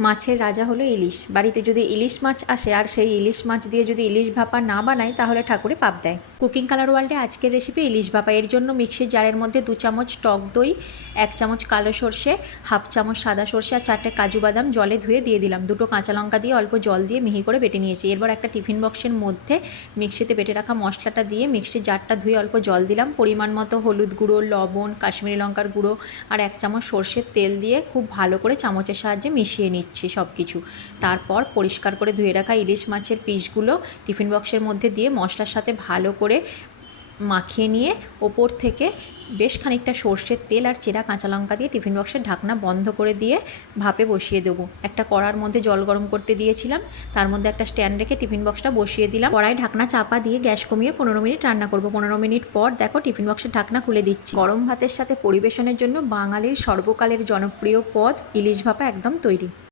মাছের রাজা হলো ইলিশ। বাড়িতে যদি ইলিশ মাছ আসে আর সেই ইলিশ মাছ দিয়ে যদি ইলিশ ভাপা না বানায়, তাহলে ঠাকুরে পাপ দেয়। কুকিং কালার ওয়ার্ল্ডে আজকের রেসিপি ইলিশ ভাপা এর জন্য মিক্সির জারের মধ্যে দু চামচ টক দই, এক চামচ কালো সর্ষে, হাফ চামচ সাদা সর্ষে আর চারটে কাজু বাদাম জলে ধুয়ে দিয়ে দিলাম। দুটো কাঁচা লঙ্কা দিয়ে অল্প জল দিয়ে মিহি করে বেটে নিয়েছি। এরপর একটা টিফিন বক্সের মধ্যে মিক্সিতে বেটে রাখা মশলাটা দিয়ে মিক্সির জারটা ধুয়ে অল্প জল দিলাম। পরিমাণ মতো হলুদ গুঁড়ো, লবণ, কাশ্মীরি লঙ্কার গুঁড়ো আর এক চামচ সর্ষের তেল দিয়ে খুব ভালো করে চামচের সাহায্যে মিশিয়ে নিচ্ছি সব কিছু তারপর পরিষ্কার করে ধুয়ে রাখা ইলিশ মাছের পিসগুলো টিফিন বক্সের মধ্যে দিয়ে মশলার সাথে ভালো করে মাখিয়ে নিয়ে ওপর থেকে বেশ খানিকটা সর্ষের তেল আর চেরা কাঁচা লঙ্কা দিয়ে টিফিন বক্সের ঢাকনা বন্ধ করে দিয়ে ভাপে বসিয়ে দেবো। একটা কড়ার মধ্যে জল গরম করতে দিয়েছিলাম, তার মধ্যে একটা স্ট্যান্ড রেখে টিফিন বক্সটা বসিয়ে দিলাম। কড়াই ঢাকনা চাপা দিয়ে গ্যাস কমিয়ে পনেরো মিনিট রান্না করব। পনেরো মিনিট পর দেখো টিফিন বক্সের ঢাকনা খুলে দিচ্ছি। গরম ভাতের সাথে পরিবেশনের জন্য বাঙালির সর্বকালের জনপ্রিয় পদ ইলিশ ভাপা একদম তৈরি।